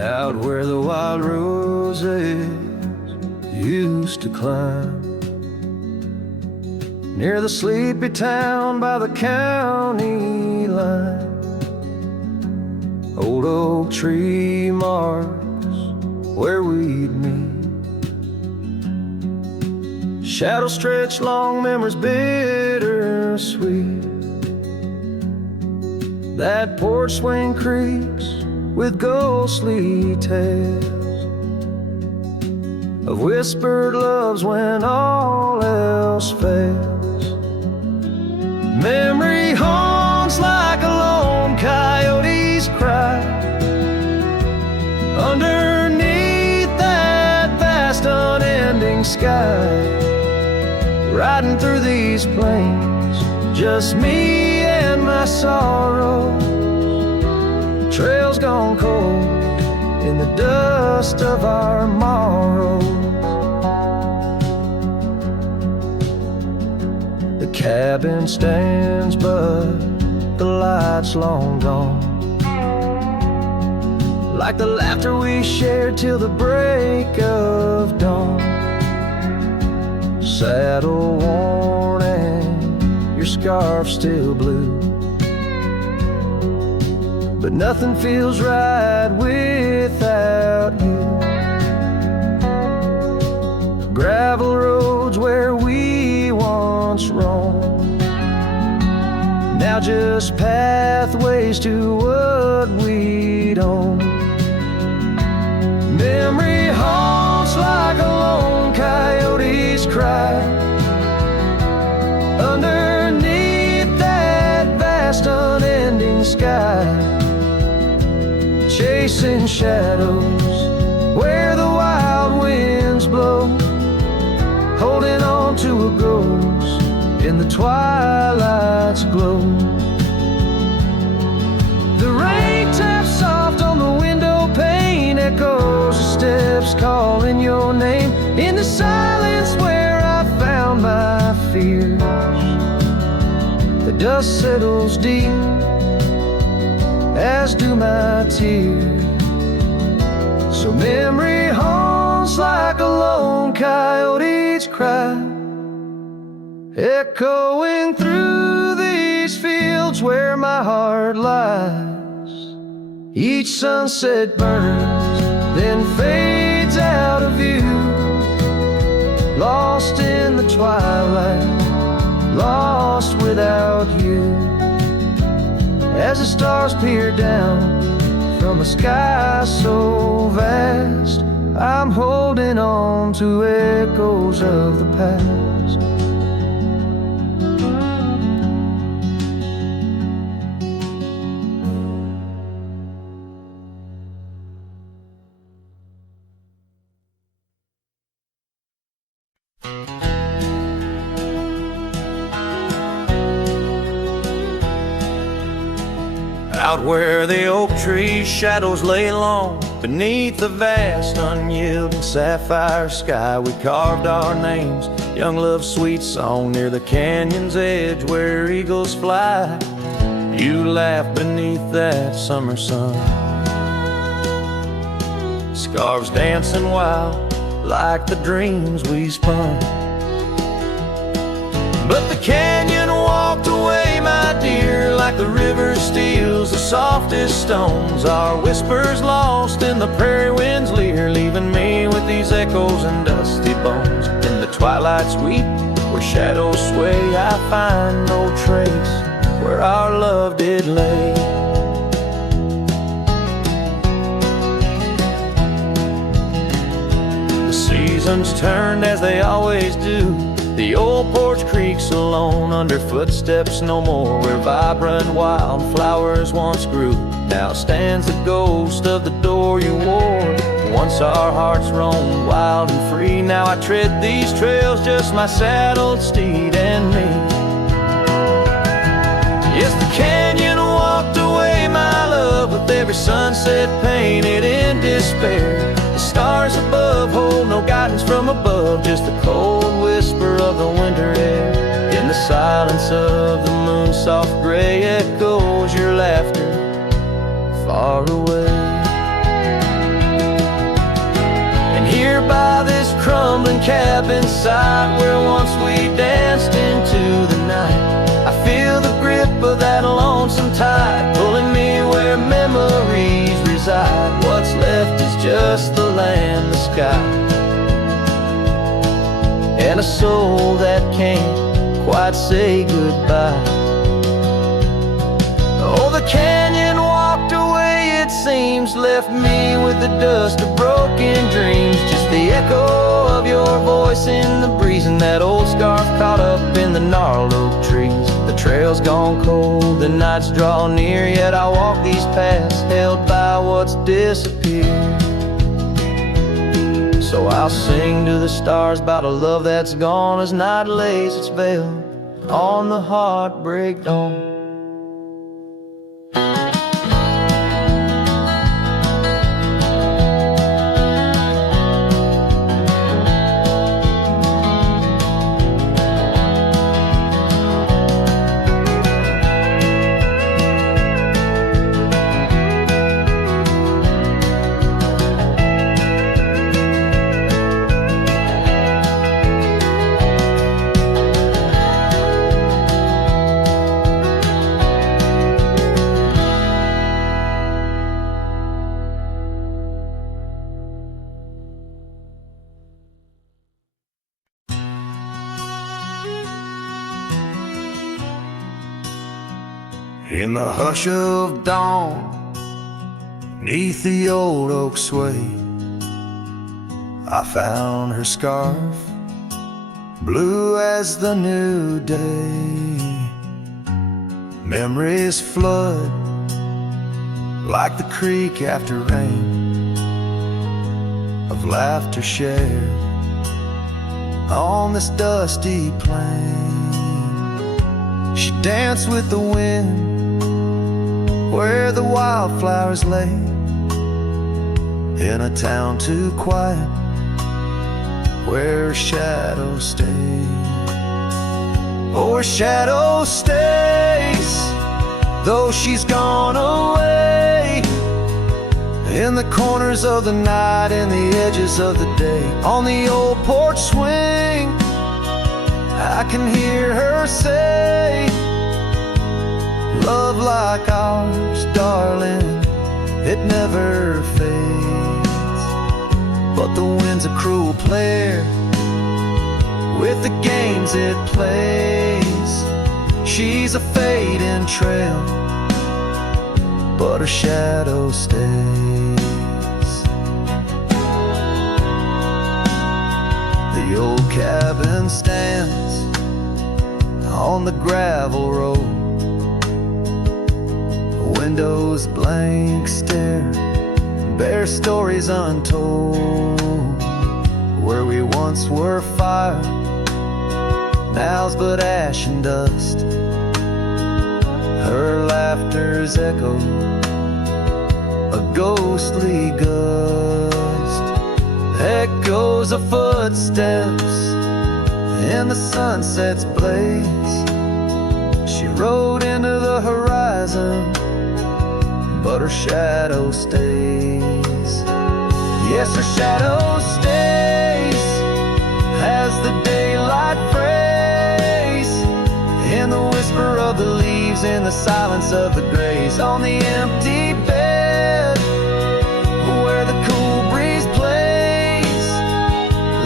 out where the wild roses used to climb, near the sleepy town by the county line. Old oak tree marks where we'd meet, shadows stretch long, memories bittersweet. That porch swing creaks with ghostly tales of whispered loves when all else fails. Memory haunts like a lone coyote's cry underneath that vast unending sky. Riding through these plains, just me and my sorrow. Trails gone cold in the dust of our morrows. The cabin stands, but the light's long gone, like the laughter we shared till the break of dawn. Saddle worn and your scarf still blue, but nothing feels right without you. Gravel roads where we once roamed, now just pathways to what we'd own. Memory haunts like a lone coyote's cry underneath that vast unending sky. Chasing shadows where the wild winds blow, holding on to a ghost in the twilight's glow. The rain taps soft on the window pane, echoes of steps calling your name. In the silence where I found my fears, the dust settles deep, as do my tears. So memory haunts like a lone coyote's cry, echoing through these fields where my heart lies. Each sunset burns, then fades out of view, lost in the twilight, lost without you. As the stars peer down from a sky so vast, I'm holding on to echoes of the past. Out where the oak tree shadows lay long, beneath the vast unyielding sapphire sky, we carved our names, young love's sweet song, near the canyon's edge where eagles fly. You laughed beneath that summer sun, scarves dancing wild like the dreams we spun. But the canyon walked away, my dear, like the river steals the softest stones. Our whispers lost in the prairie wind's leer, leaving me with these echoes and dusty bones. In the twilight sweet, where shadows sway, I find no trace where our love did lay. The seasons turned as they always do, the old porch creaks alone under footsteps no more, where vibrant wildflowers once grew. Now stands the ghost of the door you wore. Once our hearts roamed wild and free, now I tread these trails, just my saddled steed and me. Yes, the canyon walked away, my love, with every sunset painted in despair. The stars above hold no guidance from above, just the cold whisper of the winter air. In the silence of the moon's soft gray echoes your laughter far away. cabin site where once we danced into the night. I feel the grip of that lonesome tide pulling me where memories reside. What's left is just the land, the sky, and a soul that can't quite say goodbye. Oh, the canyon walked away, it seems, left me with the dust of broken dreams. Just the echo of your voice in the breeze, and that old scarf caught up in the gnarled oak trees. The trail's gone cold, the nights draw near, yet I walk these paths held by what's disappeared. So I'll sing to the stars about a love that's gone as night lays its veil on the heartbreak dawn. In the hush of dawn, 'neath the old oak sway, I found her scarf, blue as the new day. Memories flood like the creek after rain, of laughter shared on this dusty plain. She danced with the wind where the wildflowers lay, in a town too quiet where her shadow stays. Oh, her shadow stays, though she's gone away, in the corners of the night, in the edges of the day. On the old porch swing, I can hear her say, love like ours, darling, it never fades. But the wind's a cruel player with the games it plays. She's a fading trail, but her shadow stays. The old cabin stands on the gravel road, windows blank stare, bare stories untold. Where we once were fire, now's but ash and dust. Her laughter's echo, a ghostly gust. Echoes of footsteps in the sunset's blaze. She rode into the horizon, but her shadow stays. Yes, her shadow stays as the daylight frays, in the whisper of the leaves, in the silence of the grays. On the empty bed where the cool breeze plays,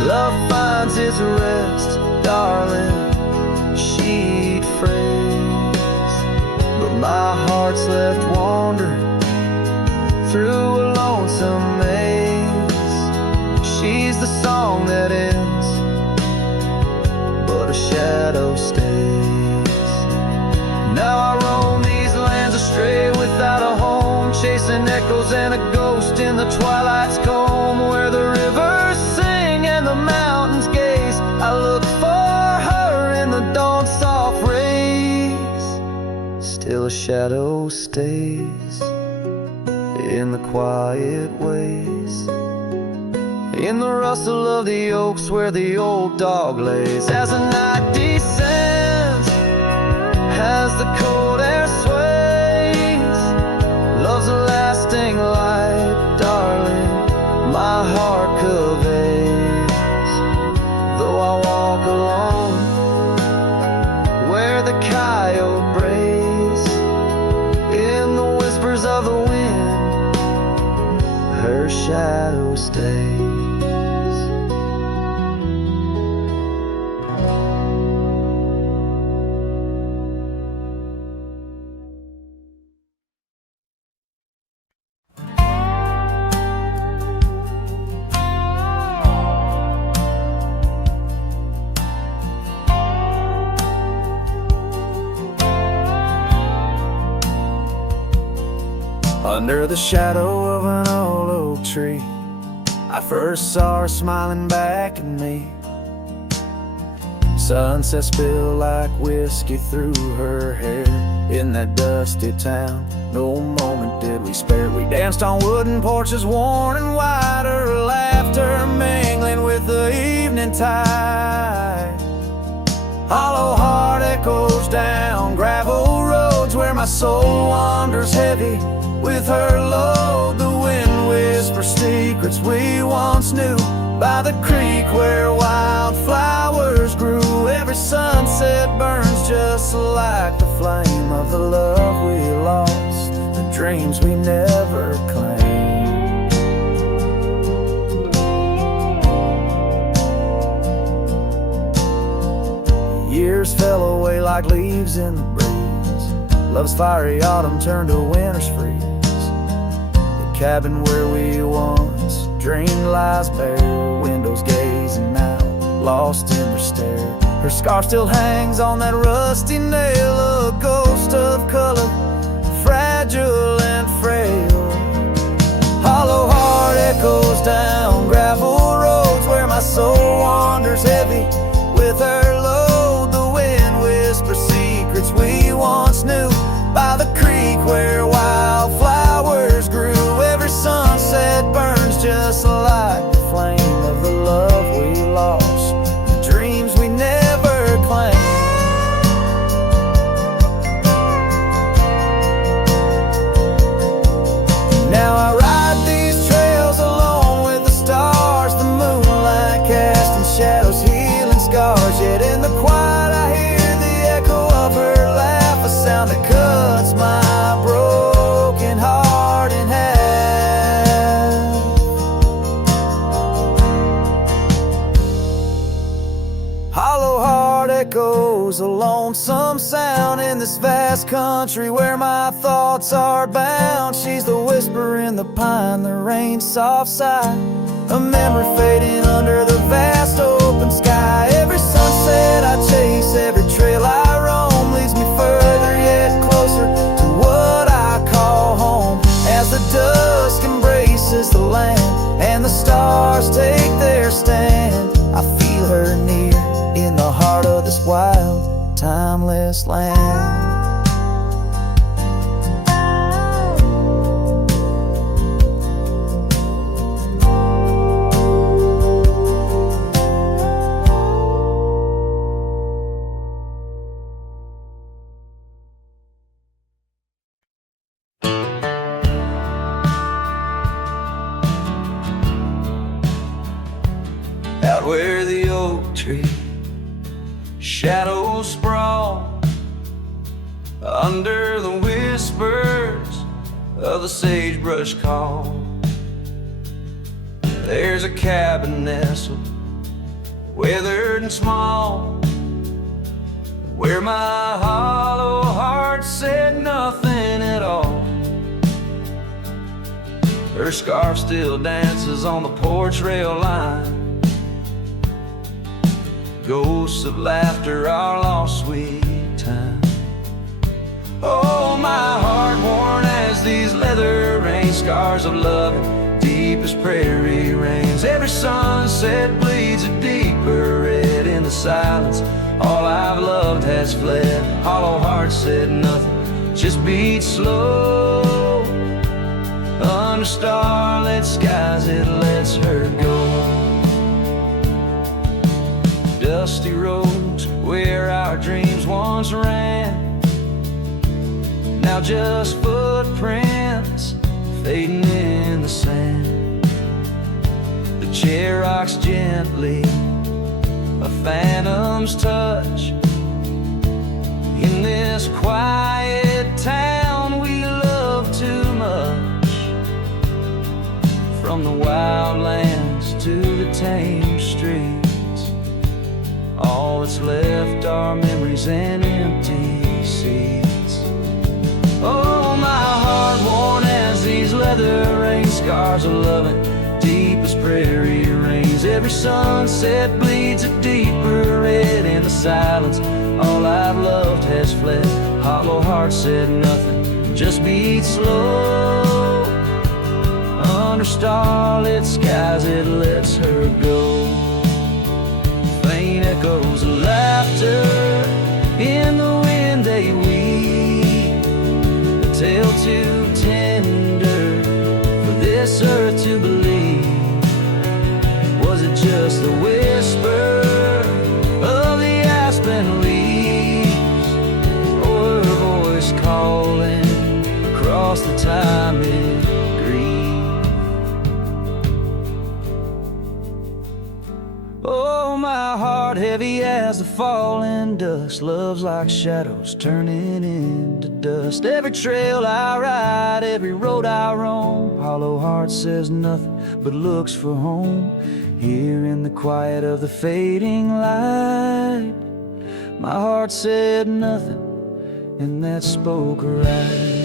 love finds its rest, darling, she'd phrase. But my heart's left wandering through a lonesome maze. She's the song that ends, but a shadow stays. Now I roam these lands astray without a home, chasing echoes and a ghost in the twilight's comb. Where the rivers sing and the mountains gaze, I look for her in the dawn's soft rays. Still a shadow stays in the quiet ways, in the rustle of the oaks where the old dog lays. As the night descends, as the cold air sways, love's a lasting light, darling, my heart conveys. shadow stays. Under the shadow of an old oak tree, I first saw her smiling back at me. Sunset spilled like whiskey through her hair. In that dusty town, no moment did we spare. We danced on wooden porches worn and white, her laughter mingling with the evening tide. Hollow heart echoes down gravel roads where my soul wanders heavy with her load. The wind whispers secrets we once knew by the creek where wildflowers grew. Every sunset burns just like the flame of the love we lost, the dreams we never claimed. Years fell away like leaves in the breeze. Love's fiery autumn turned to winter's freeze. The cabin where we once dreamed lies bare. Windows gazing out, lost in their stare. Her scarf still hangs on that rusty nail, a ghost of color, fragile and frail. Hollow heart echoes down gravel roads where my soul wanders heavy with her load. The wind whispers secrets we once knew by the creek where wildflowers grew. Every sunset burns just like the flame of the love we lost, the dreams we never claimed. Now I ride these trails alone with the stars, the moonlight casting shadows, healing scars. Yet in the quiet I hear the echo of her laugh, a sound that cuts my broken heart in half. Hollow heart echoes a lonesome sound in this vast country where my thoughts are bound. She's the whisper in the pine, the rain's soft sigh, a memory fading under the vast open sky. Every sunset I chase, every trail I roam leads me further yet closer to what I call home. As the dusk embraces the land and the stars take their stand, I feel her near in the heart of this wild, timeless land. Out where the oak tree shadows sprawl, under the whispers of the sagebrush call, there's a cabin nestled, weathered and small, where my hollow heart said nothing at all. Her scarf still dances on the porch rail line, ghosts of laughter, our lost sweet time. Oh, my heart worn as these leather rain scars of love, deep as prairie rains. Every sunset bleeds a deeper red in the silence. All I've loved has fled. Hollow heart said nothing, just beat slow. Under starlit skies it lets her go. Dusty roads where our dreams once ran, now just footprints fading in the sand. The chair rocks gently, a phantom's touch. In this quiet town we love too much. From the left our memories and empty seats. Oh, my heart worn as these leather rain scars of loving, deep as prairie rains. Every sunset bleeds a deeper red in the silence. All I've loved has fled. Hollow heart said nothing, just beat slow. Under starlit skies it lets her go. Faint echoes of laughter in the wind they weep, a tale too tender for this earth to believe. Was it just the whisper of the aspen leaves, or her voice calling across the time-it grief? Oh, my heart heavy as the falling dusk. Love's like shadows turning into dust. Every trail I ride, every road I roam, hollow heart says nothing but looks for home. Here in the quiet of the fading light, my heart said nothing, and that spoke right.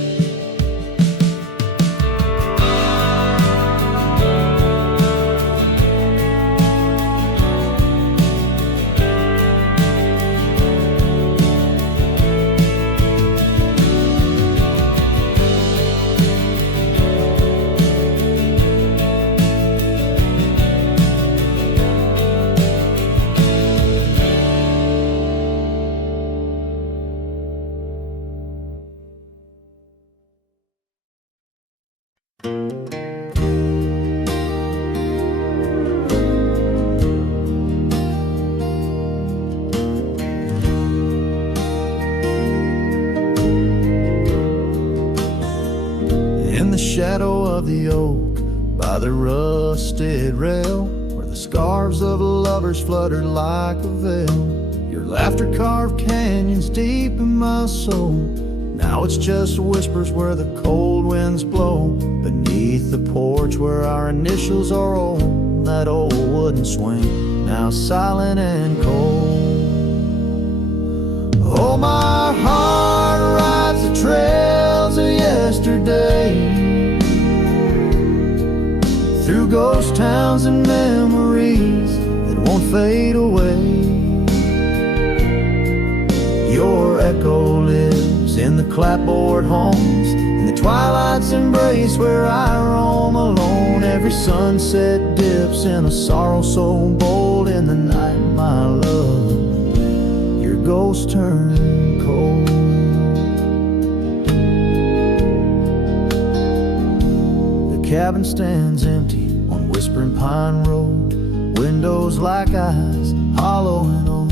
Shadow of the oak by the rusted rail, where the scarves of lovers fluttered like a veil. Your laughter carved canyons deep in my soul. Now it's just whispers where the cold winds blow. Beneath the porch where our initials are old, that old wooden swing, now silent and cold. Oh, my heart rides the trails of yesterday, through ghost towns and memories that won't fade away. Your echo lives in the clapboard homes, in the twilight's embrace where I roam alone. Every sunset dips in a sorrow so bold. In the night, my love, your ghost turned cold. The cabin stands empty on Whispering Pine Road, windows like eyes, hollow and old.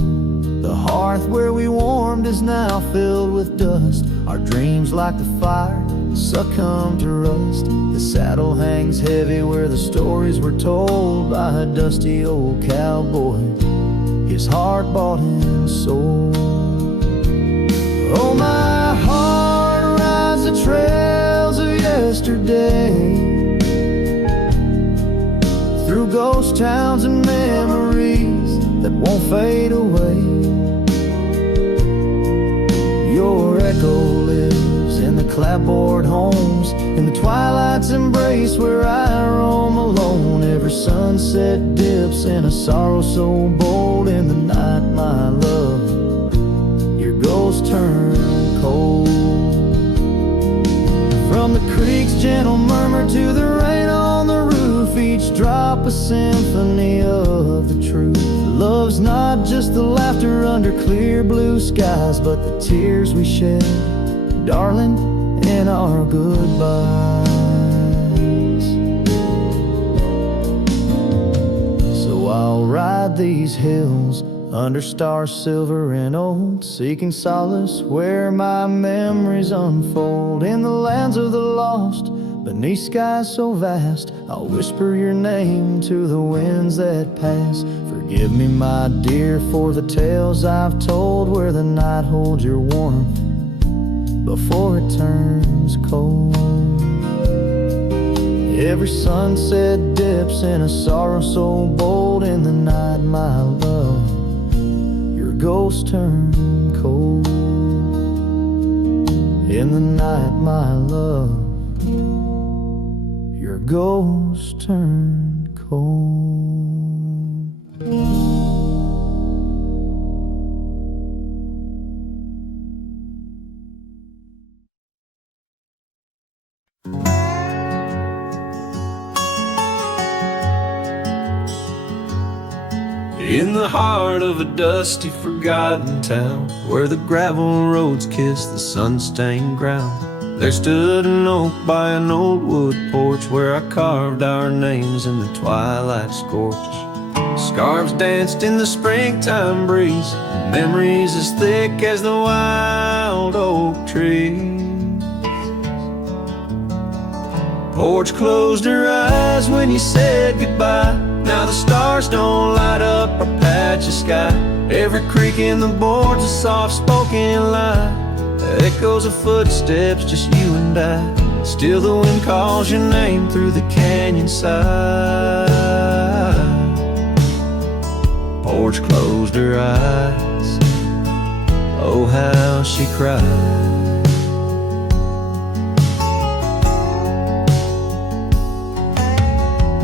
The hearth where we warmed is now filled with dust. Our dreams like the fire succumb to rust. The saddle hangs heavy where the stories were told by a dusty old cowboy, his heart bought and sold. Oh, my heart rides the trails of yesterday, through ghost towns and memories that won't fade away. Your echo lives in the clapboard homes, in the twilight's embrace where I roam alone. Every sunset dips in a sorrow so bold. In the night, my love, your ghost turned cold. From the creek's gentle murmur to the rain on the roof, each drop a symphony of the truth. Love's not just the laughter under clear blue skies, but the tears we shed, darling, in our goodbyes. So I'll ride these hills under stars silver and old, seeking solace where my memories unfold. In the lands of the lost, beneath skies so vast, I'll whisper your name to the winds that pass. Forgive me, my dear, for the tales I've told, where the night holds your warmth before it turns cold. Every sunset dips in a sorrow so bold. In the night, my love, your ghost turn cold. In the night, my love, your ghost turned cold. In the heart of a dusty, forgotten town, where the gravel roads kiss the sun-stained ground, there stood an oak by an old wood porch, where I carved our names in the twilight scorch. Scarves danced in the springtime breeze, memories as thick as the wild oak tree. Porch closed her eyes when you said goodbye. Now the stars don't light up our patch of sky. Every creak in the board's a soft-spoken lie. Echoes of footsteps, just you and I. Still the wind calls your name through the canyon side. Porch closed her eyes. Oh, how she cried.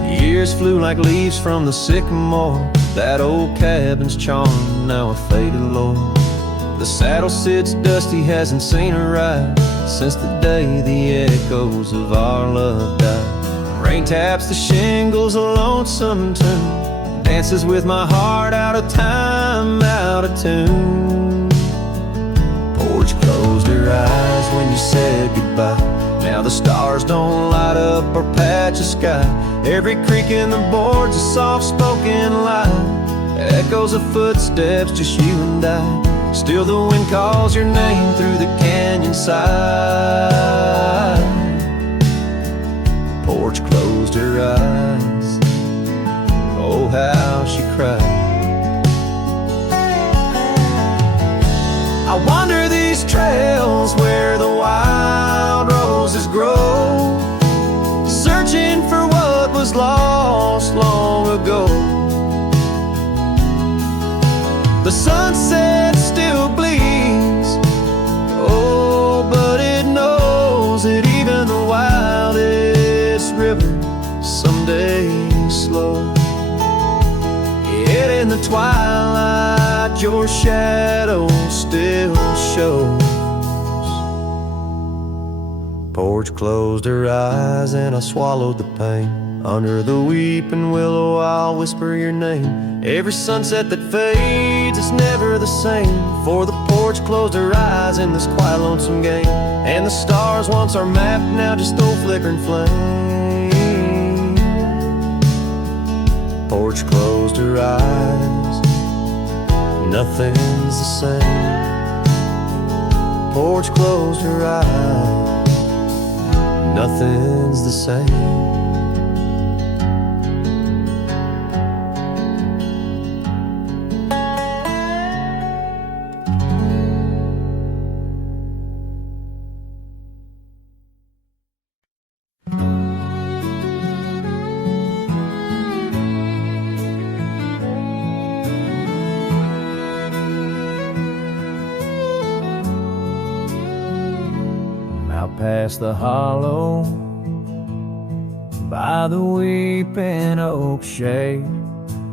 Years flew like leaves from the sycamore. That old cabin's charm, now a faded lore. The saddle sits dusty, hasn't seen a ride since the day the echoes of our love died. Rain taps the shingles, a lonesome tune dances with my heart, out of time, out of tune. Porch closed her eyes when you said goodbye. Now the stars don't light up our patch of sky. Every creak in the board's a soft-spoken lie. Echoes of footsteps, just you and I. Still the wind calls your name through the canyon side. Porch closed her eyes. Oh, how she cried. I wander these trails where the wild roses grow, searching for what was lost long ago. The sunset still bleeds, oh, but it knows that even the wildest river someday slow. Yet in the twilight your shadow still shows. Porch closed her eyes and I swallowed the pain. Under the weeping willow I'll whisper your name. Every sunset that fades, it's never the same. For the porch closed her eyes in this quiet lonesome game. And the stars once our map, now just old flickering flame. Porch closed her eyes, nothing's the same. Porch closed her eyes, nothing's the same. Past the hollow, by the weeping oak shade,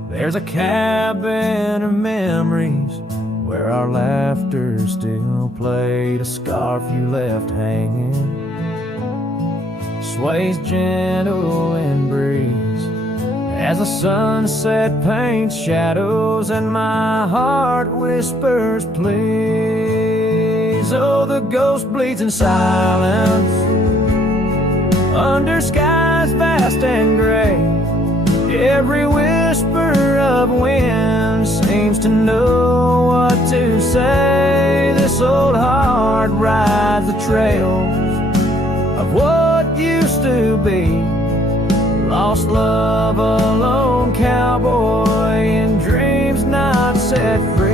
there's a cabin of memories where our laughter still played. A scarf you left hanging sways gentle in breeze as the sunset paints shadows and my heart whispers please. Oh, the ghost bleeds in silence under skies vast and gray. Every whisper of wind seems to know what to say. This old heart rides the trails of what used to be. Lost love, a lone cowboy in dreams not set free.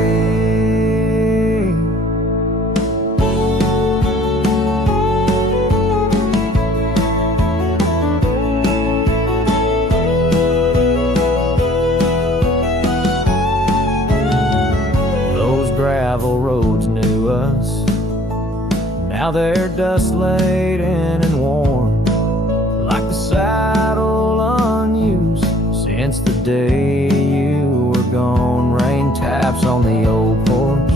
dust laden and worn, like the saddle unused since the day you were gone. Rain taps on the old porch,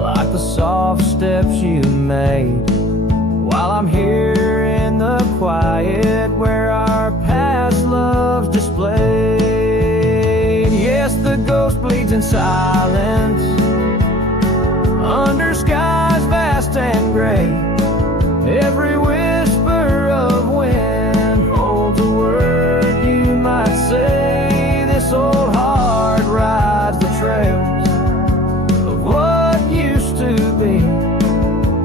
like the soft steps you made, while I'm here in the quiet where our past loves displayed. Yes, the ghost bleeds in silence under skies vast and gray. Every whisper of wind holds a word you might say. This old heart rides the trails of what used to be.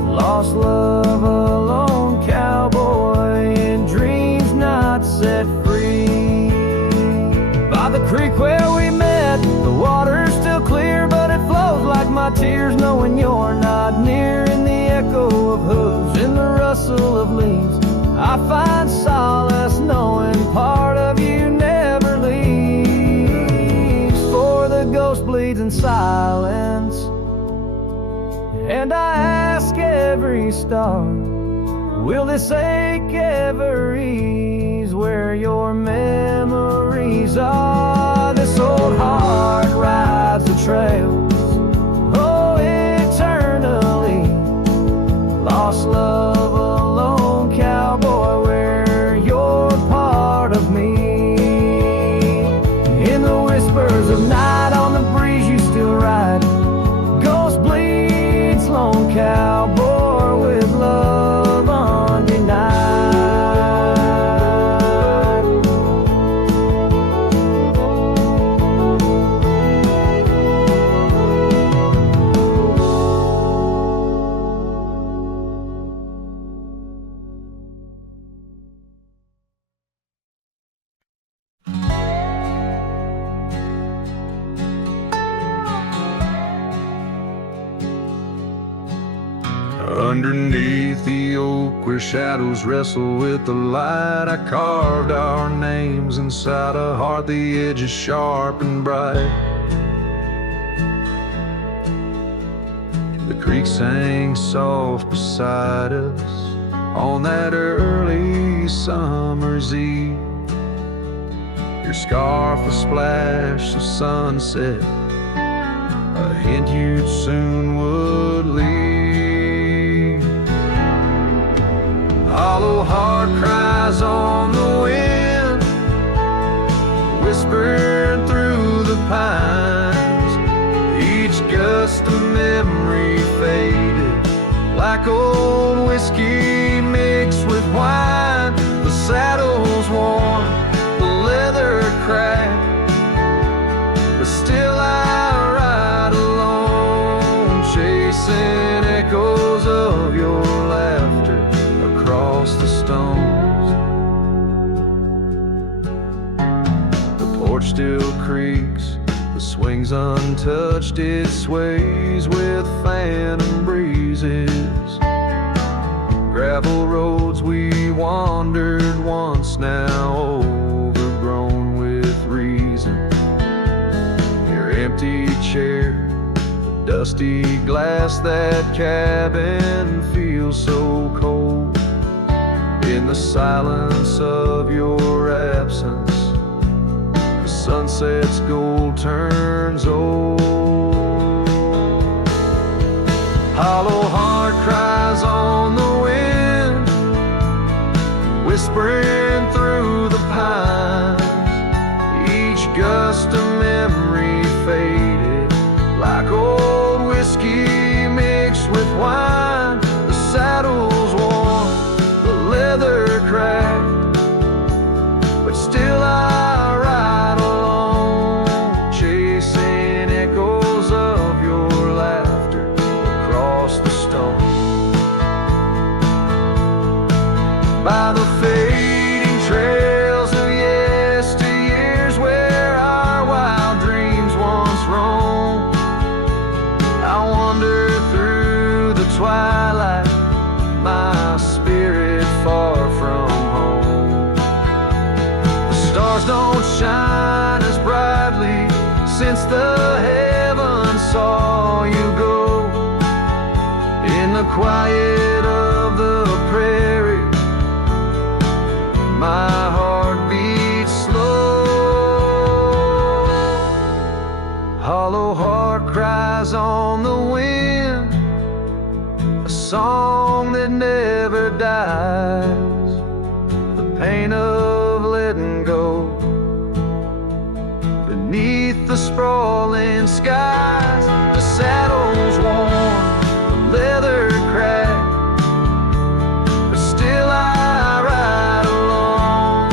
Lost love, a lone cowboy in dreams not set free. By the creek where we met, the water's still clear, but it flows like my tears knowing you're not near. In the echo of hooves, in the rustle of leaves, I find solace knowing part of you never leaves. For the ghost bleeds in silence, and I ask every star, will this ache ever ease where your memories are? This old heart rides the trails, oh, eternally. Lost love, a lone cowboy, where you're part of me. In the whispers of night, on the breeze you still ride. Ghost bleeds, lone cowboy with love undenied. Underneath the oak where shadows wrestle with the light, I carved our names inside a heart, the edges sharp and bright. The creek sang soft beside us on that early summer's eve. Your scarf a splash of sunset, a hint you soon would leave. Hollow heart cries on the wind, whispering through the pines. Each gust of memory faded, like old whiskey mixed with wine. The saddle's worn, the leather cracked, but still I ride alone, chasing echoes of your laughter across the stones. The porch still creaks, the swing's untouched, it sways with phantom breezes. Gravel roads we wandered once, now overgrown with reason. Your empty chair, the dusty glass, that cabin feels so cold. In the silence of your absence, the sunset's gold turns old. Hollow heart cries on the wind, whispering through the pines. Each gust of memory faded, like old whiskey mixed with wine. The saddle's worn, leather cracked, but still I ride alone, chasing echoes of your laughter across the stone. By the face quiet of the prairie, my heart beats slow. Hollow heart cries on the wind, a song that never dies. The pain of letting go beneath the sprawling skies. The saddle's worn, the leather cracked, but still I ride along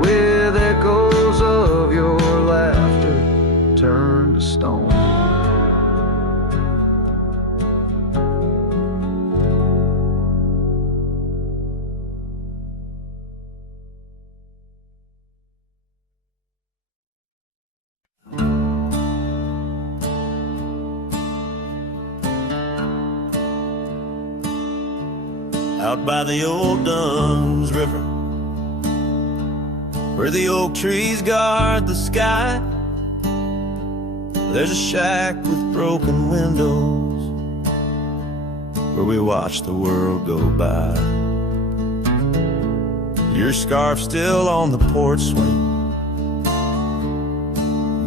with echoes of your laughter turned to stone. Out by the old Dunn's River, where the oak trees guard the sky, there's a shack with broken windows where we watch the world go by. Your scarf still on the porch swing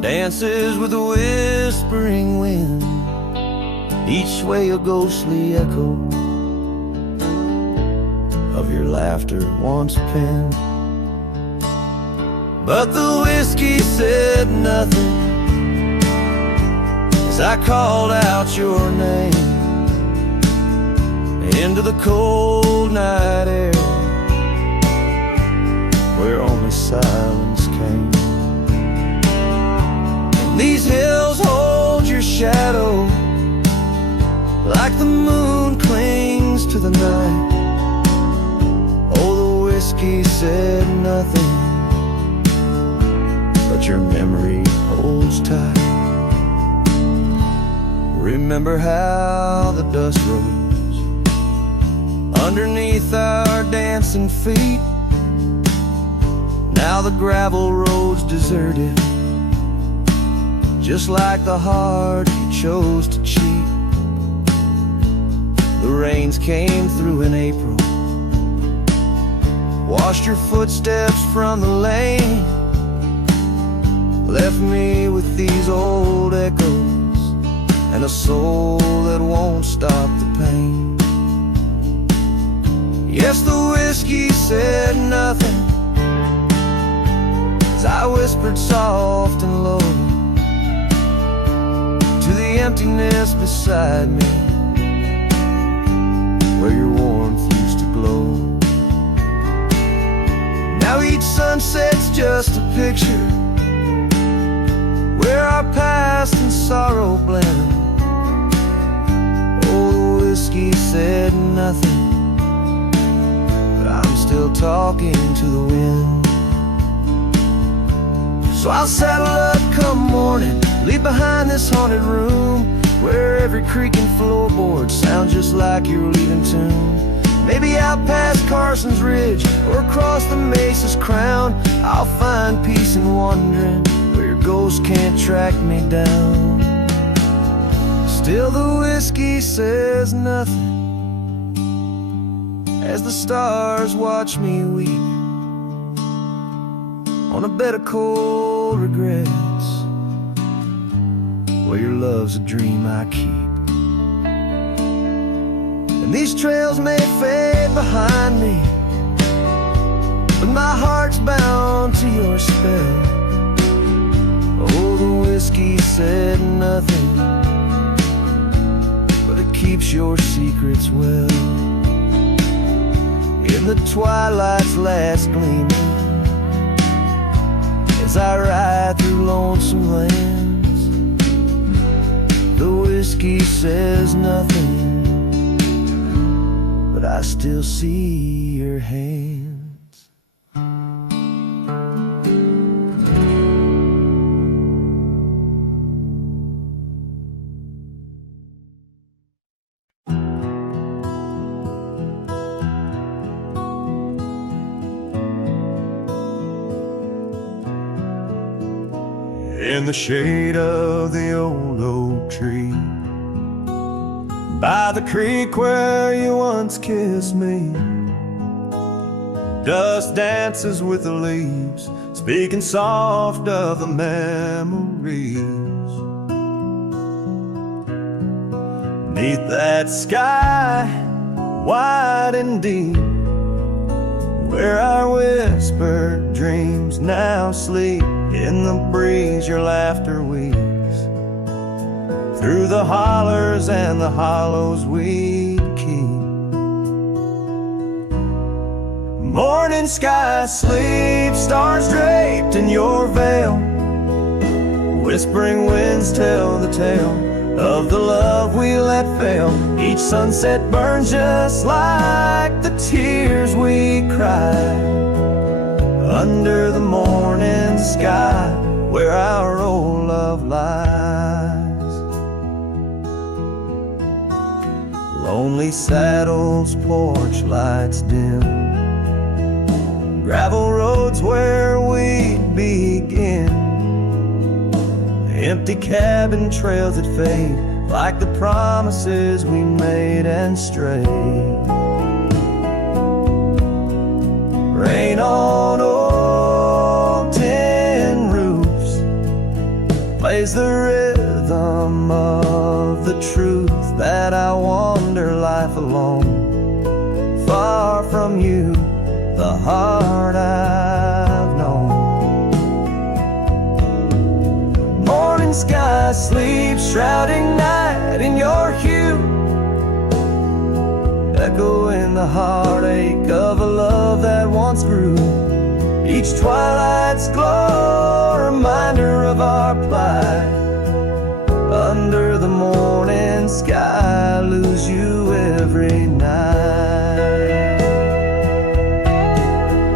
dances with the whispering wind, each way a ghostly echo of your laughter once penned. But the whiskey said nothing as I called out your name into the cold night air where only silence came. And these hills hold your shadow like the moon clings to the night. Oh, the whiskey said nothing, but your memory holds tight. Remember how the dust rose underneath our dancing feet. Now the gravel road's deserted, just like the heart you chose to cheat. The rains came through in April, washed your footsteps from the lane, left me with these old echoes and a soul that won't stop the pain. Yes, the whiskey said nothing as I whispered soft and low to the emptiness beside me where your warmth used to glow. Now each sunset's just a picture where our past and sorrow blend. Oh, the whiskey said nothing, but I'm still talking to the wind. So I'll saddle up come morning, leave behind this haunted room where every creaking floorboard sounds just like you're leaving tune. Maybe out past Carson's Ridge or across the Mesa's crown, I'll find peace in wandering where your ghost can't track me down. Still the whiskey says nothing as the stars watch me weep on a bed of cold regrets where your love's a dream I keep. And these trails may fade behind me, but my heart's bound to your spell. Oh, the whiskey said nothing, but it keeps your secrets well. In the twilight's last gleaming, as I ride through lonesome lands, the whiskey says nothing, but I still see your hands. In the shade of the old oak tree, by the creek where you once kissed me. Dust dances with the leaves, speaking soft of the memories. Neath that sky, wide and deep, where our whispered dreams now sleep. In the breeze your laughter weaves, through the hollers and the hollows we'd keep. Morning sky sleep, stars draped in your veil. Whispering winds tell the tale of the love we let fail. Each sunset burns just like the tears we cried under the morning sky where our old love lies. Lonely saddles, porch lights dim, gravel roads where we'd begin, empty cabin trails that fade like the promises we made and strayed. Rain on old tin roofs plays the rhythm of the truth that I wander life alone, far from you, the heart I've known. Morning sky sleeps, shrouding night in your hue, echoing the heartache of a love that once grew. Each twilight's glow, a reminder of our plight. Under the morning sky, lose you every night.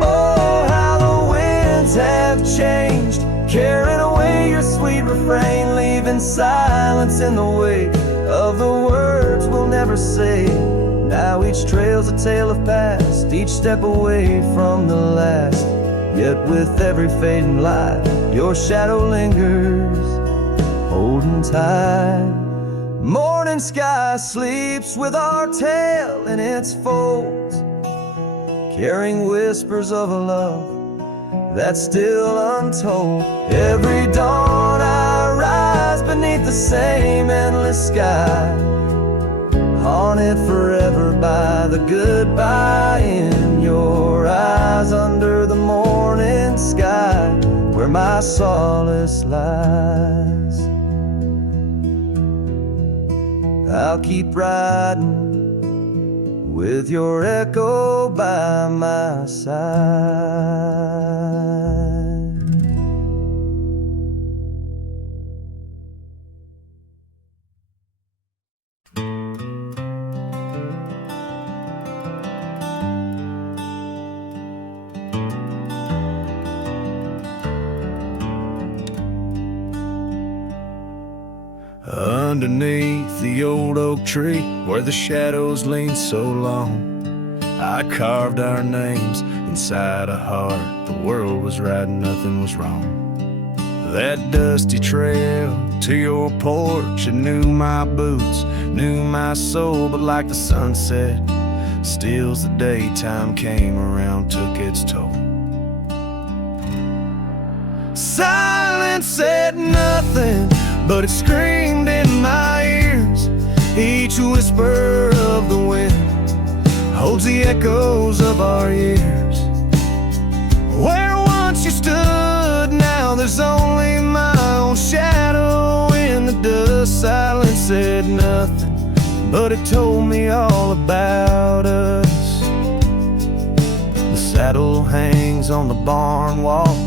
Oh, how the winds have changed, carrying away your sweet refrain, leaving silence in the wake of the words we'll never say. Now each trail's a tale of past, each step away from the last. Yet with every fading light, your shadow lingers, holding tight. Morning sky sleeps with our tale in its folds, carrying whispers of a love that's still untold. Every dawn I rise beneath the same endless sky, haunted forever by the goodbye in your eyes. Under the morning sky where my solace lies, I'll keep riding with your echo by my side. Underneath the old oak tree where the shadows lean so long, I carved our names inside a heart. The world was right and nothing was wrong. That dusty trail to your porch, it knew my boots, knew my soul. But like the sunset steals the day, time came around, took its toll. Silence said nothing, but it screamed in my ears. Each whisper of the wind holds the echoes of our years. Where once you stood, now there's only my own shadow in the dust. Silence said nothing, but it told me all about us. The saddle hangs on the barn wall,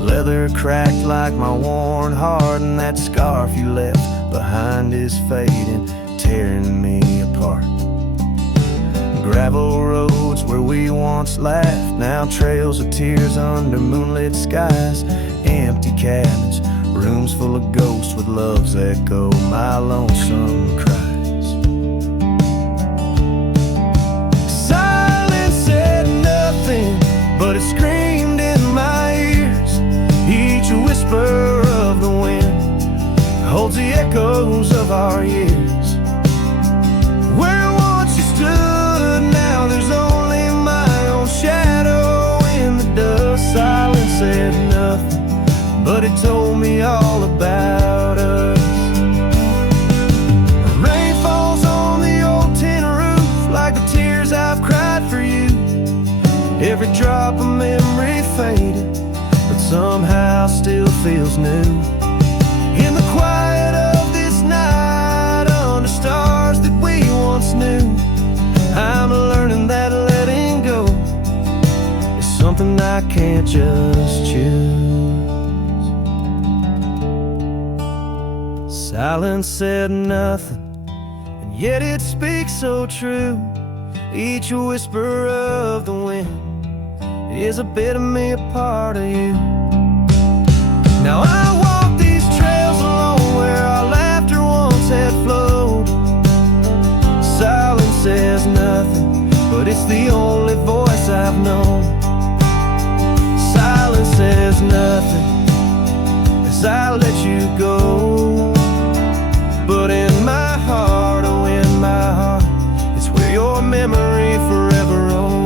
leather cracked like my worn heart, and that scarf you left behind is fading, tearing me apart. Gravel roads where we once laughed, now trails of tears under moonlit skies. Empty cabins, rooms full of ghosts with love's echo, my lonesome cries. Silence said nothing, but it screamed in my ears. Each whisper of the wind holds the echoes of our years. said nothing, but it told me all about us. Rain falls on the old tin roof like the tears I've cried for you. Every drop of memory faded, but somehow still feels new. In the quiet of this night, under stars that we once knew, I'm learning that letting go is something I can't just choose. Silence said nothing, and yet it speaks so true. Each whisper of the wind is a bit of me, a part of you. Now I walk these trails alone where our laughter once had flowed. Silence says nothing, but it's the only voice I've known. Silence says nothing as I let you go. But in my heart, oh in my heart, it's where your memory forever owns.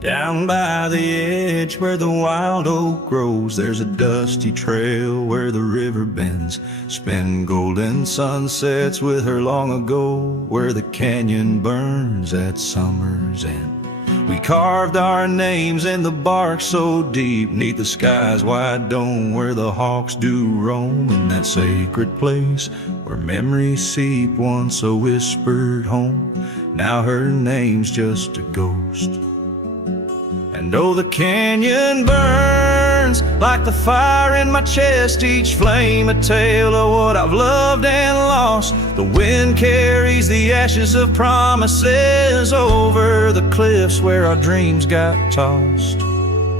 Down by the edge where the wild oak grows, there's a dusty trail where the river bends, spin golden sunsets with her long ago, where the canyon burns at summer's end. We carved our names in the bark so deep, 'neath the sky's wide dome, where the hawks do roam, in that sacred place where memories seep, once a whispered home. Now her name's just a ghost. And oh, the canyon burns like the fire in my chest, each flame a tale of what I've loved and lost. The wind carries the ashes of promises over the cliffs where our dreams got tossed.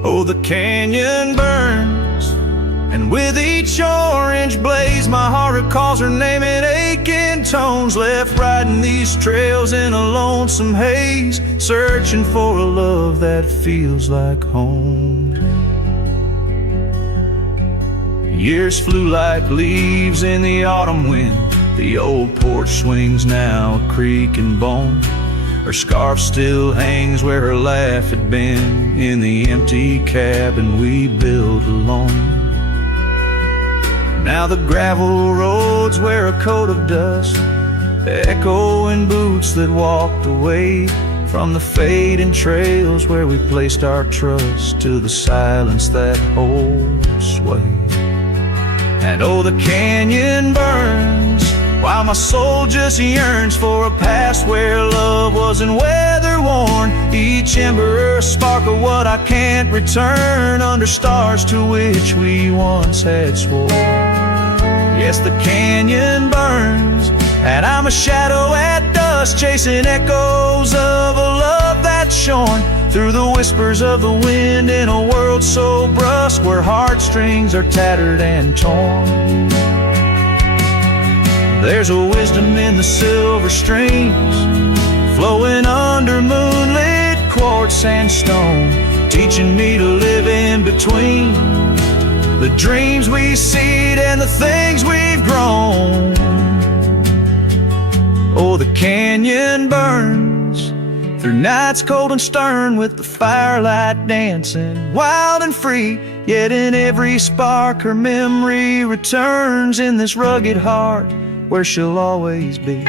Oh, the canyon burns, and with each orange blaze my heart recalls her name in aching tones, left riding these trails in a lonesome haze, searching for a love that feels like home. Years flew like leaves in the autumn wind, the old porch swings now a creaking bone. Her scarf still hangs where her laugh had been, in the empty cabin we built alone. Now the gravel roads wear a coat of dust, echoing boots that walked away from the fading trails where we placed our trust, to the silence that holds sway. And oh, the canyon burns while my soul just yearns for a past where love wasn't weather worn, each ember a spark of what I can't return, under stars to which we once had sworn. Yes, the canyon burns, and I'm a shadow at dusk, chasing echoes of a love that's shorn through the whispers of the wind, in a world so brusque where heartstrings are tattered and torn. There's a wisdom in the silver streams flowing under moonlit quartz and stone, teaching me to live in between the dreams we seed and the things we've grown. Oh, the canyon burns through nights cold and stern, with the firelight dancing wild and free, yet in every spark her memory returns, in this rugged heart where she'll always be.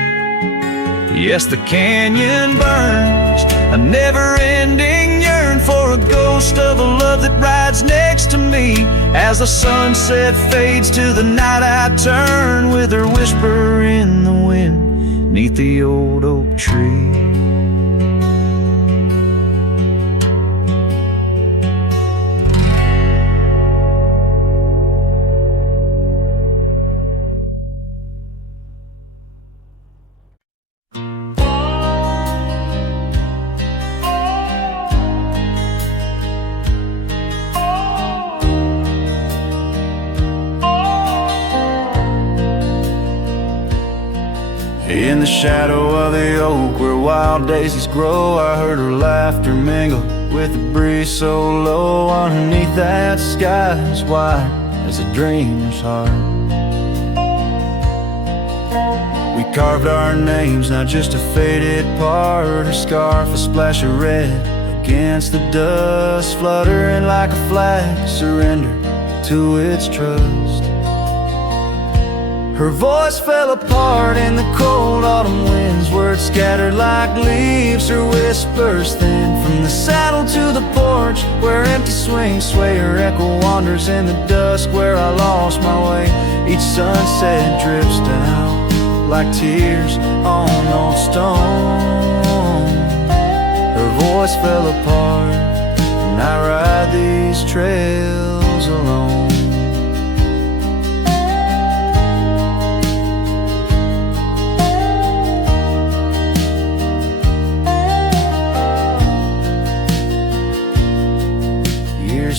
Yes, the canyon burns, a never-ending yearn for a ghost of a love that rides next to me. As the sunset fades to the night I turn, with her whisper in the wind 'neath the old oak tree. In the shadow of the oak where wild daisies grow, I heard her laughter mingle with the breeze so low. Underneath that sky as wide as a dreamer's heart, we carved our names, not just a faded part. Her scarf a splash of red against the dust, fluttering like a flag, surrender to its trust. Her voice fell apart in the cold autumn winds, words scattered like leaves, her whispers thin. From the saddle to the porch where empty swings sway, her echo wanders in the dusk where I lost my way. Each sunset drips down like tears on old stone. Her voice fell apart and I ride these trails alone.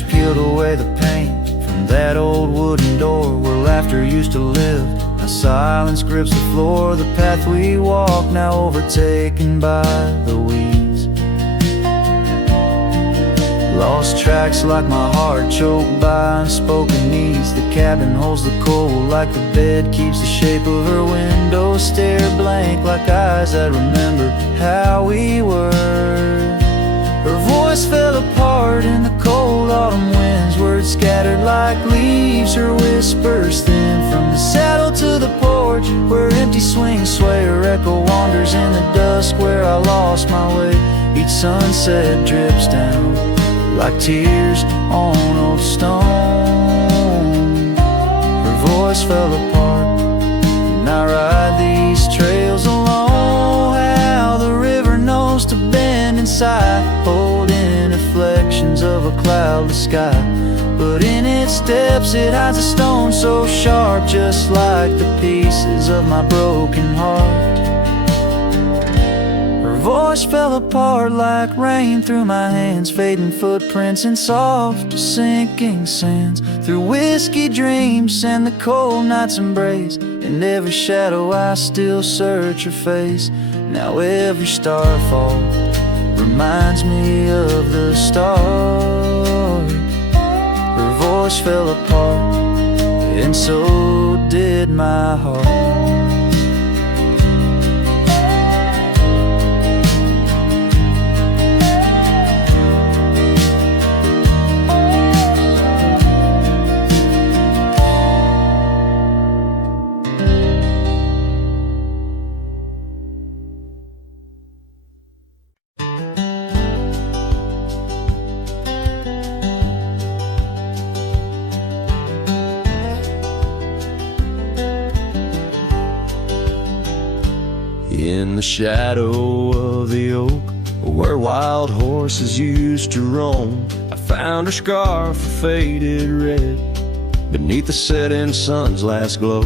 Peeled away the paint from that old wooden door where laughter used to live. Now silence grips the floor, the path we walk now overtaken by the weeds. Lost tracks like my heart choked by unspoken needs. The cabin holds the cold like the bed keeps the shape of her window. Stare blank like eyes that remember how we were. Her voice fell apart in the cold autumn winds, words scattered like leaves, her whispers thin. From the saddle to the porch where empty swings sway, her echo wanders in the dusk where I lost my way. Each sunset drips down like tears on old stone. Her voice fell apart and I ride these trails alone. How the river knows to bend inside, holding reflections of a cloudless sky. But in its depths it hides a stone so sharp, just like the pieces of my broken heart. Her voice fell apart like rain through my hands, fading footprints in soft sinking sands. Through whiskey dreams and the cold night's embrace, in every shadow I still search her face. Now every starfall reminds me of the start. Her voice fell apart and so did my heart. In the shadow of the oak, where wild horses used to roam, I found her scarf faded red beneath the setting sun's last glow.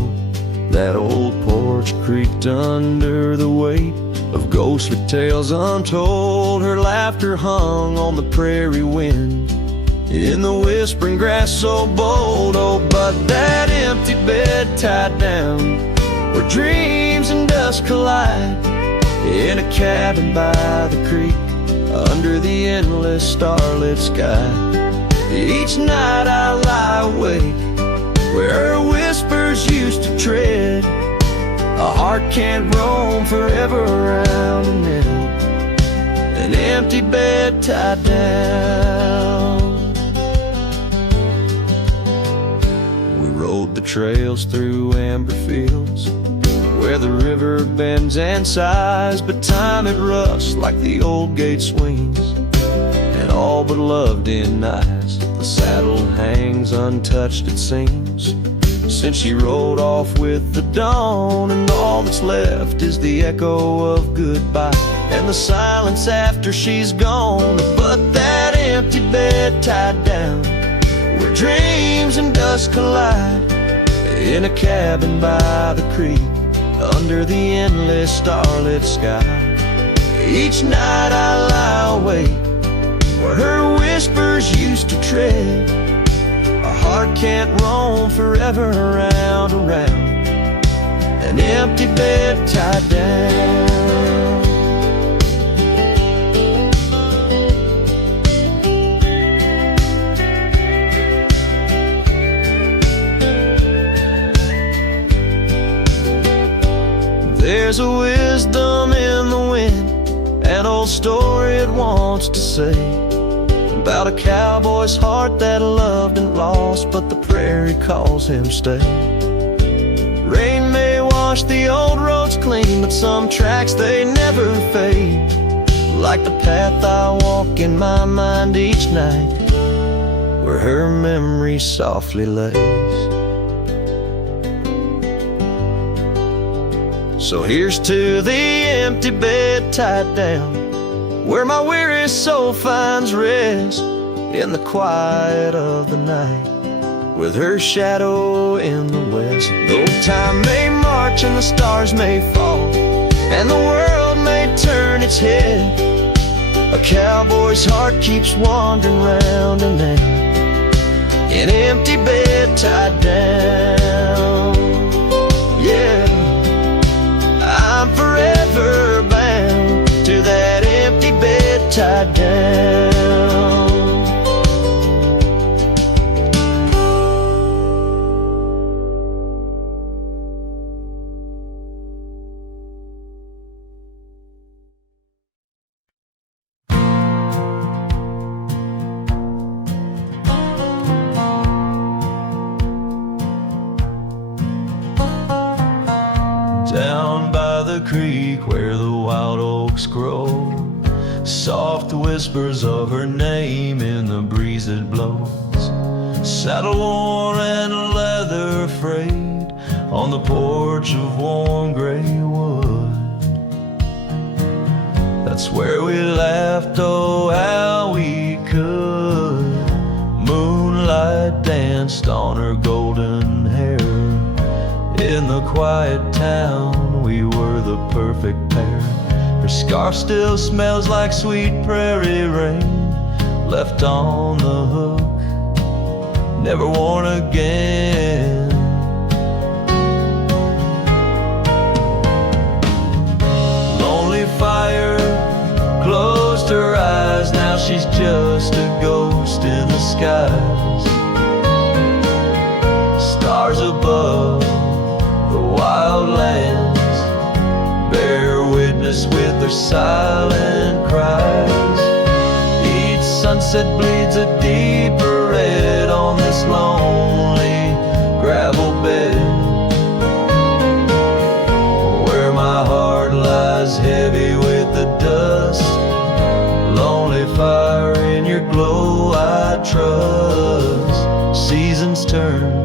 That old porch creaked under the weight of ghostly tales untold. Her laughter hung on the prairie wind in the whispering grass so bold. Oh, but that empty bed tied down where dreams and dust collide, in a cabin by the creek under the endless starlit sky. Each night I lie awake where her whispers used to tread. A heart can't roam forever around and in an empty bed tied down. We rode the trails through amber fields where the river bends and sighs, but time it rusts like the old gate swings, and all but love denies. The saddle hangs untouched, it seems, since she rode off with the dawn, and all that's left is the echo of goodbye and the silence after she's gone. But that empty bed tied down where dreams and dust collide, in a cabin by the creek under the endless starlit sky. Each night I lie awake where her whispers used to tread. A heart can't roam forever around, around an an empty bed tied down. There's a wisdom in the wind, an old story it wants to say, about a cowboy's heart that loved and lost, but the prairie calls him stay. Rain may wash the old roads clean, but some tracks they never fade, like the path I walk in my mind each night, where her memory softly lays. So here's to the empty bed tied down, where my weary soul finds rest, in the quiet of the night, with her shadow in the west. Though time may march and the stars may fall, and the world may turn its head, a cowboy's heart keeps wandering round and round, an empty bed tied down. Yeah, I'm forever bound to that empty bed tied down. Down by the creek where the wild oaks grow, soft whispers of her name in the breeze that blows. Saddle worn and leather frayed on the porch of warm gray wood. That's where we laughed, oh how we could. Moonlight danced on her golden hair. In the quiet town, we were the perfect pair. Her scarf still smells like sweet prairie rain, left on the hook, never worn again. Lonely fire closed her eyes, now she's just a ghost in the skies. Stars above the wild lands bear witness with their silent cries. Each sunset bleeds a deeper red on this lonely gravel bed, where my heart lies heavy with the dust. Lonely fire, in your glow I trust. Seasons turn,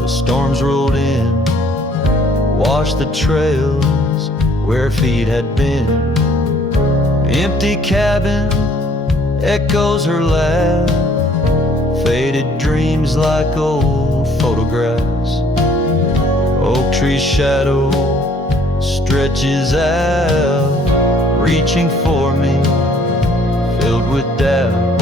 the storms rolled in, washed the trails where feet had been. Empty cabin echoes her laugh, faded dreams like old photographs. Oak tree shadow stretches out, reaching for me, filled with doubt.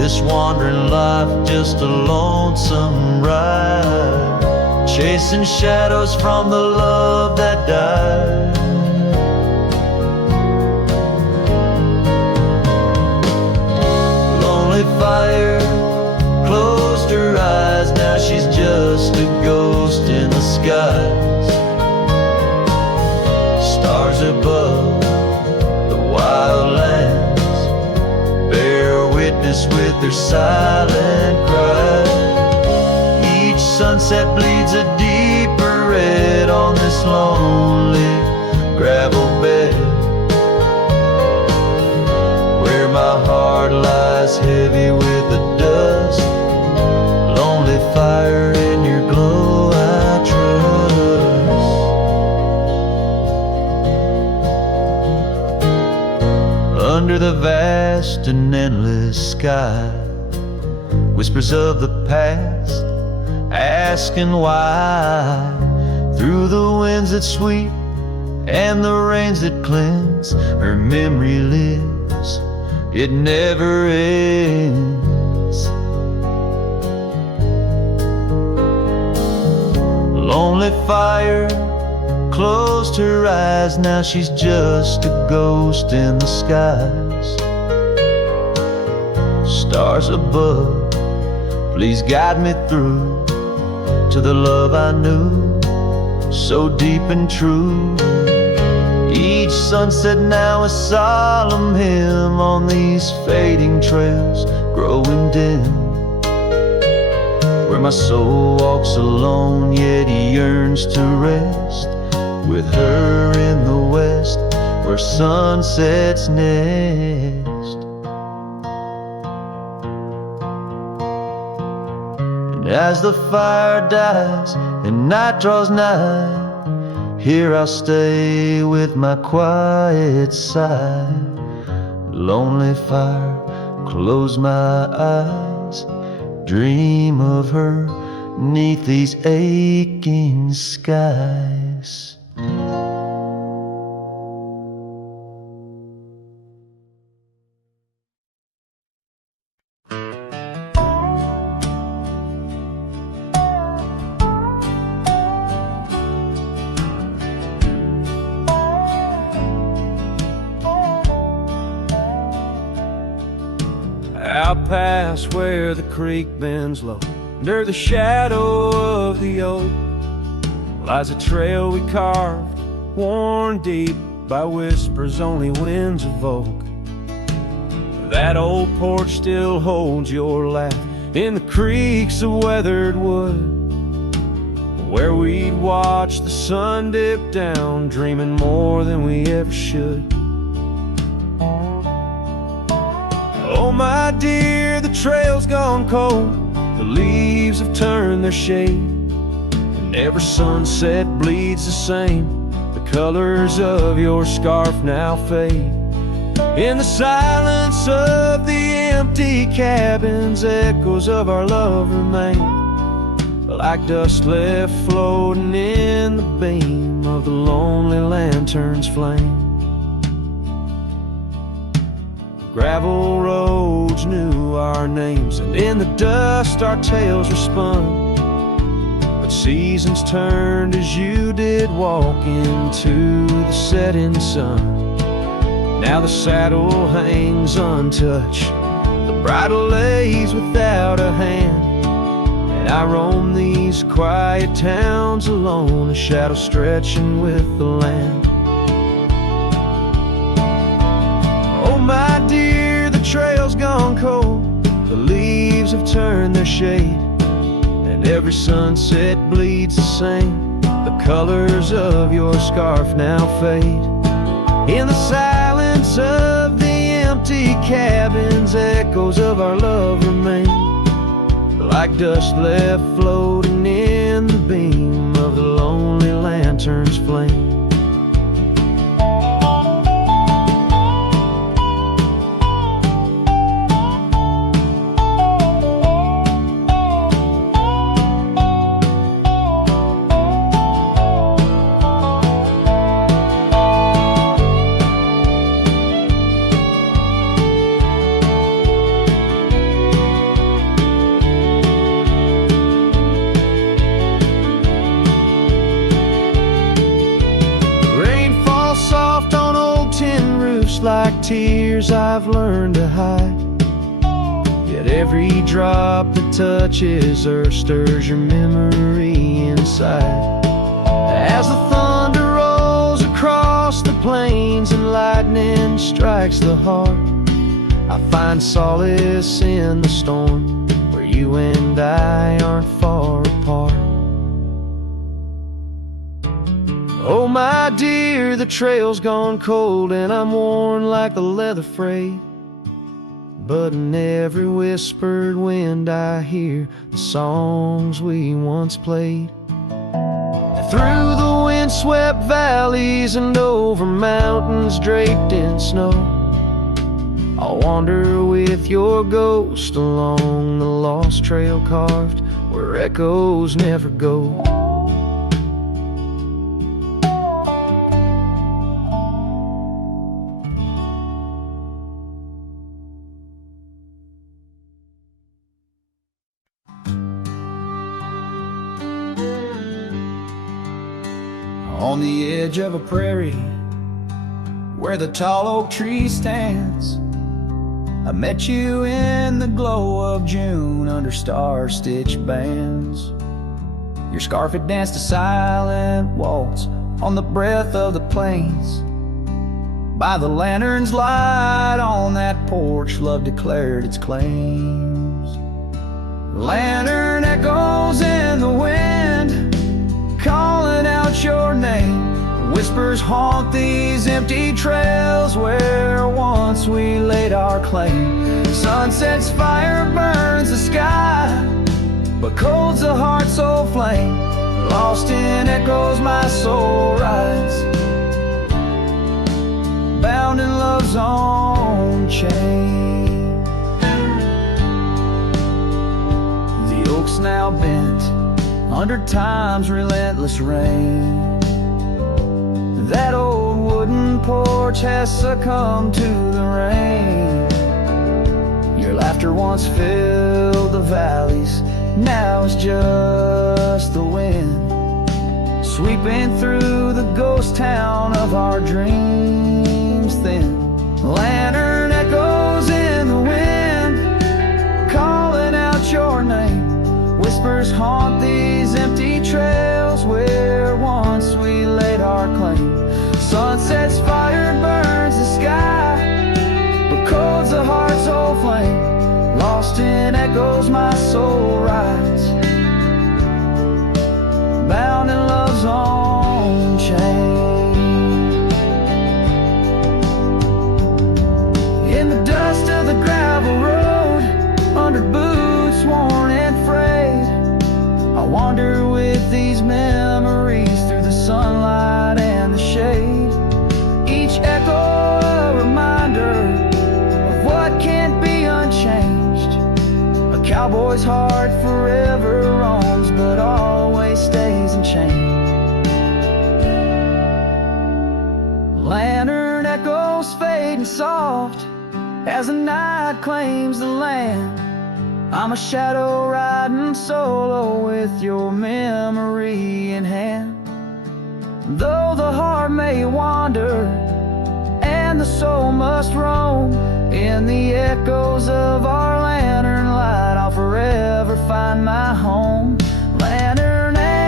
This wandering life just a lonesome ride, chasing shadows from the love that died. Lonely fire closed her eyes, now she's just a ghost in the skies. Stars above the wild lands bear witness with their silent cries. Each sunset bleeds a deeper red on this lonely gravel bed, where my heart lies heavy with the dust. Lonely fire, in your glow I trust. Under the vast and endless sky, whispers of the past asking why. Through the winds that sweep and the rains that cleanse, her memory lives, it never ends. Lonely fire closed her eyes, now she's just a ghost in the skies. Stars above, please guide me through to the love I knew, so deep and true. Each sunset now a solemn hymn on these fading trails growing dim, where my soul walks alone yet yearns to rest with her in the west, where sunsets next. And as the fire dies and night draws nigh, here I'll stay with my quiet sigh. Lonely fire, close my eyes, dream of her 'neath these aching skies. Out past where the creek bends low, under the shadow of the oak, lies a trail we carved, worn deep by whispers only winds evoke. That old porch still holds your laugh in the creaks of weathered wood, where we'd watch the sun dip down, dreaming more than we ever should. Oh my dear, the trail's gone cold, the leaves have turned their shade, and every sunset bleeds the same. The colors of your scarf now fade. In the silence of the empty cabins, echoes of our love remain, like dust left floating in the beam of the lonely lantern's flame. Gravel roads knew our names, and in the dust our tales were spun. But seasons turned as you did walk into the setting sun. Now the saddle hangs untouched, the bridle lays without a hand, and I roam these quiet towns alone, a shadow stretching with the land. My dear, the trail's gone cold, the leaves have turned their shade, and every sunset bleeds the same. The colors of your scarf now fade. In the silence of the empty cabins, echoes of our love remain, like dust left floating in the beam of the lonely lantern's flame. Like tears I've learned to hide, yet every drop that touches earth stirs your memory inside. As the thunder rolls across the plains and lightning strikes the heart, I find solace in the storm, where you and I aren't far apart. Oh my dear, the trail's gone cold, and I'm worn like the leather freight, but in every whispered wind I hear the songs we once played. Through the windswept valleys and over mountains draped in snow, I'll wander with your ghost along the lost trail carved where echoes never go. On the edge of a prairie where the tall oak tree stands, I met you in the glow of June under star-stitched bands. Your scarf had danced a silent waltz on the breath of the plains. By the lantern's light on that porch, love declared its claims. Lantern echoes in the wind, calling out your name. Whispers haunt these empty trails where once we laid our claim. Sunset's fire burns the sky, but cold's the heart soul flame. Lost in echoes my soul rides, bound in love's own chain. The oak's now bent under time's relentless rain. That old wooden porch has succumbed to the rain. Your laughter once filled the valleys, now it's just the wind sweeping through the ghost town of our dreams thin. Lantern echoes in the wind, calling out your name. Whispers haunt these empty trails where once we laid our claim. Sunset's fire burns the sky, but cold's the heart's old flame. Lost in echoes my soul rides, bound in love's own chain. In the dust of the gravel road, under boots worn and frayed, I wander with these memories through the sunlight and the shade. Each echo a reminder of what can't be unchanged. A cowboy's heart forever roams, but always stays unchained. Lantern echoes fading soft as the night claims the land. I'm a shadow riding solo with your memory in hand. Though the heart may wander and the soul must roam, in the echoes of our lantern light I'll forever find my home. Lantern echoes,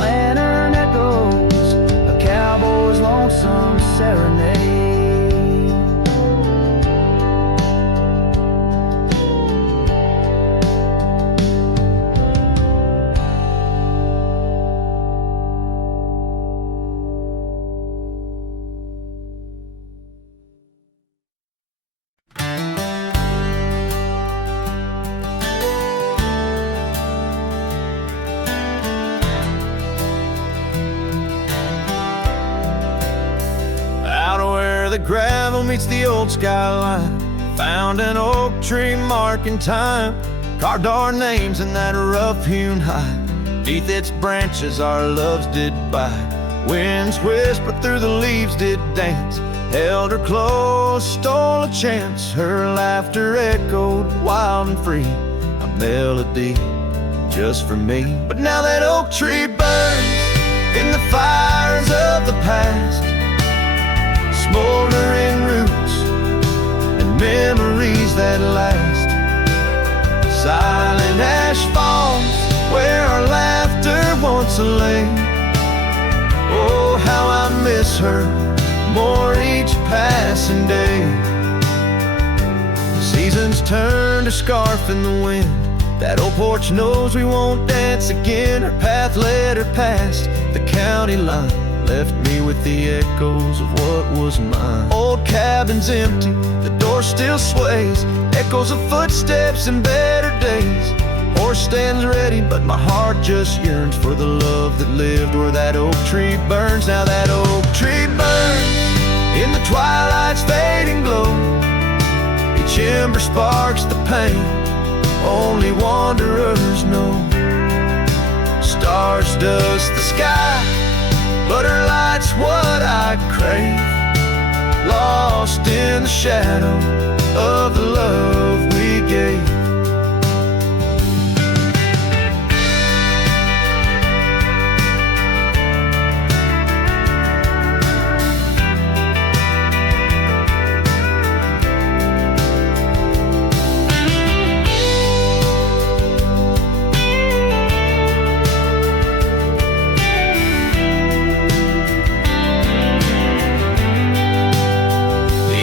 lantern echoes, a cowboy's lonesome serenade. The gravel meets the old skyline, found an oak tree marking time, carved our names in that rough-hewn hide. Neath its branches our loves did bide. Winds whispered through the leaves did dance, held her close, stole a chance. Her laughter echoed wild and free, a melody just for me. But now that oak tree burns in the fires of the past, smoldering roots and memories that last. Silent ash falls where our laughter once lay. Oh, how I miss her more each passing day. Seasons turn to scarf in the wind. That old porch knows we won't dance again. Her path led her past the county line, left me with the echoes of what was mine. Old cabin's empty, the door still sways, echoes of footsteps in better days. Horse stands ready, but my heart just yearns for the love that lived where that oak tree burns. Now that oak tree burns in the twilight's fading glow. Each ember sparks the pain only wanderers know. Stars dust the sky, but her light's what I crave, lost in the shadow of the love we gave.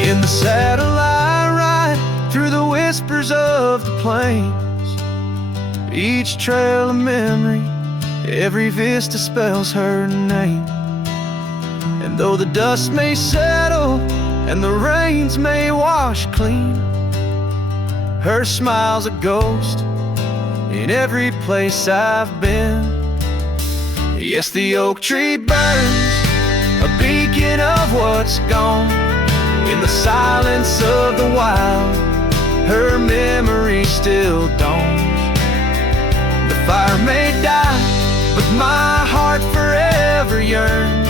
In the satellite ride through the whispers of the plains, each trail of memory, every vista spells her name. And though the dust may settle and the rains may wash clean, her smile's a ghost in every place I've been. Yes, the oak tree burns, a beacon of what's gone. In the silence of the wild, her memory still dawns. The fire may die, but my heart forever yearns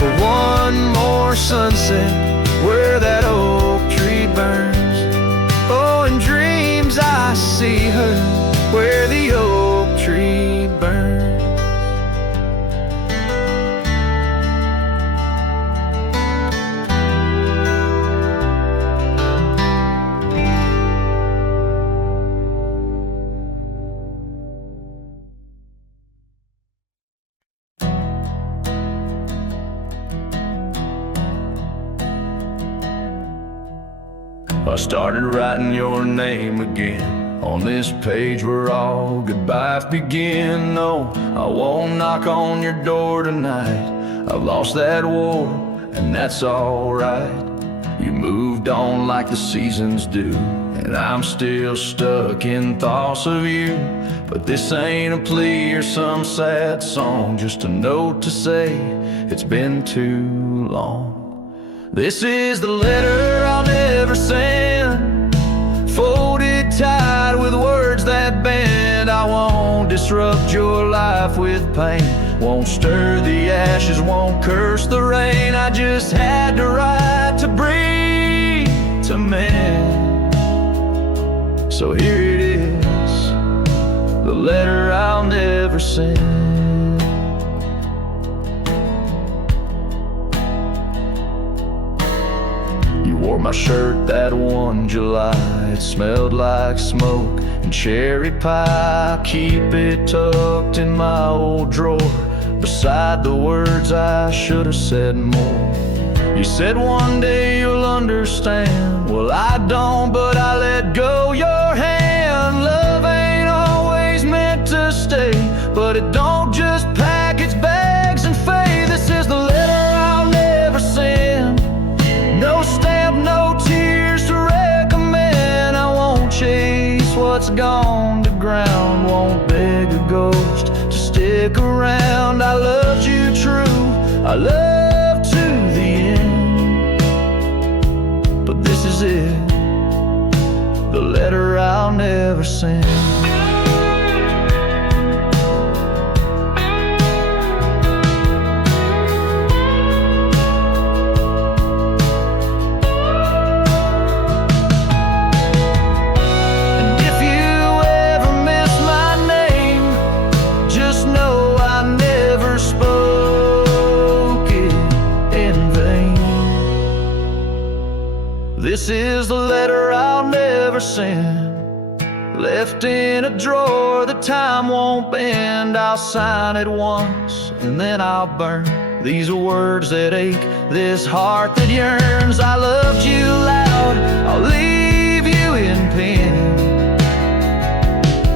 for one more sunset where that oak tree burns. Oh, in dreams I see her where the oak tree burns. I started writing your name again on this page where all goodbyes begin. No, I won't knock on your door tonight. I've lost that war, and that's alright. You moved on like the seasons do, and I'm still stuck in thoughts of you. But this ain't a plea or some sad song, just a note to say it's been too long. This is the letter I'll never send, folded tight with words that bend. I won't disrupt your life with pain, won't stir the ashes, won't curse the rain. I just had to write to breathe, to mend. So here it is, the letter I'll never send. Wore my shirt that one July, it smelled like smoke and cherry pie. Keep it tucked in my old drawer, beside the words I should have said more. You said one day you'll understand. Well, I don't, but I let go your hand. Love ain't always meant to stay, but it don't just pack its bags and fade. This is the letter I'll never send. No stamp, no tears to recommend. I won't chase what's gone to ground, won't beg a ghost to stick around. I loved you true, I loved to the end. But this is it, the letter I'll never send. This is the letter I'll never send, left in a drawer that time won't bend. I'll sign it once and then I'll burn. These are words that ache, this heart that yearns. I loved you loud, I'll leave you in pen.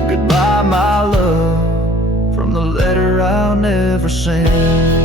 Goodbye my love, from the letter I'll never send.